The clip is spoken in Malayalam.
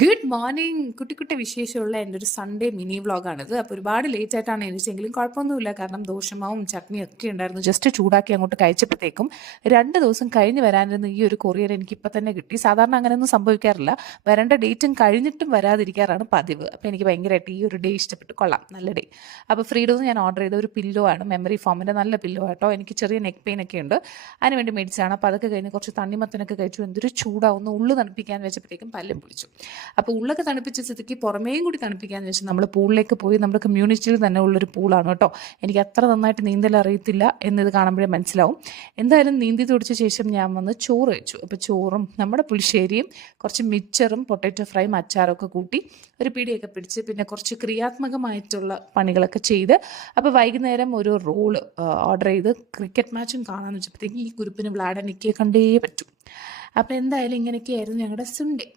Good morning. കുട്ടി കുട്ടി വിശേഷമുള്ള എൻ്റെ ഒരു സൺഡേ മിനി വ്ളോഗാണിത്. അപ്പോൾ ഒരുപാട് ലേറ്റ് ആയിട്ടാണ് എണീച്ചെങ്കിലും കുഴപ്പമൊന്നുമില്ല. കാരണം ദോശമാവും ചട്നിയും ഒക്കെ ഉണ്ടായിരുന്നു. ജസ്റ്റ് ചൂടാക്കി അങ്ങോട്ട് കഴിച്ചപ്പോഴത്തേക്കും 2 ദിവസം കഴിഞ്ഞ് വരാനിരുന്ന ഈ ഒരു കൊറിയർ എനിക്ക് ഇപ്പം തന്നെ കിട്ടി. സാധാരണ അങ്ങനെയൊന്നും സംഭവിക്കാറില്ല. വരേണ്ട ഡേറ്റും കഴിഞ്ഞിട്ടും വരാതിരിക്കാറാണ് പതിവ്. അപ്പോൾ എനിക്ക് ഭയങ്കരമായിട്ട് ഈ ഒരു ഡേ ഇഷ്ടപ്പെട്ടു. കൊള്ളാം, നല്ല ഡേ. അപ്പോൾ ഫ്രീഡോസ് ഞാൻ ഓർഡർ ചെയ്ത ഒരു പില്ലോ ആണ്. മെമ്മറി ഫോമിൻ്റെ നല്ല പില്ലോ ആട്ടോ. എനിക്ക് ചെറിയ നെക്ക് പെയിൻ ഒക്കെ ഉണ്ട്, അതിനുവേണ്ടി മേടിച്ചതാണ്. അപ്പോൾ അതൊക്കെ കഴിഞ്ഞ് കുറച്ച് തണ്ണിമത്തനൊക്കെ കഴിച്ചു. എന്തൊരു ചൂടാവുന്നു. ഉള്ളു തണുപ്പിക്കാൻ വെച്ചപ്പോഴത്തേക്കും പല്ലും പൊളിച്ചു. അപ്പോൾ ഉള്ളൊക്കെ തണുപ്പിച്ച സ്ഥിതിക്ക് പുറമേയും കൂടി തണുപ്പിക്കാമെന്ന് വെച്ചാൽ നമ്മൾ പൂളിലേക്ക് പോയി. നമ്മുടെ കമ്മ്യൂണിറ്റിയിൽ തന്നെ ഉള്ളൊരു പൂളാണ് കേട്ടോ. എനിക്ക് അത്ര നന്നായിട്ട് നീന്തൽ അറിയത്തില്ല എന്നത് കാണുമ്പോഴേ മനസ്സിലാവും. എന്തായാലും നീന്തി തുടിച്ച ശേഷം ഞാൻ വന്ന് ചോറ് വെച്ചു. അപ്പോൾ ചോറും നമ്മുടെ പുളിശ്ശേരിയും കുറച്ച് മിച്ചറും പൊട്ടാറ്റോ ഫ്രൈയും അച്ചാറൊക്കെ കൂട്ടി ഒരു പിടിയൊക്കെ പിടിച്ച് പിന്നെ കുറച്ച് ക്രിയാത്മകമായിട്ടുള്ള പണികളൊക്കെ ചെയ്ത് അപ്പോൾ വൈകുന്നേരം ഒരു റോള് ഓർഡർ ചെയ്ത് ക്രിക്കറ്റ് മാച്ചും കാണാമെന്ന് വെച്ചപ്പോഴത്തേക്ക് ഈ കുരുപ്പിന് വ്ളാഡനിക്കയെ കണ്ടേ പറ്റും. അപ്പോൾ എന്തായാലും ഇങ്ങനെയൊക്കെയായിരുന്നു ഞങ്ങളുടെ സൺഡേ.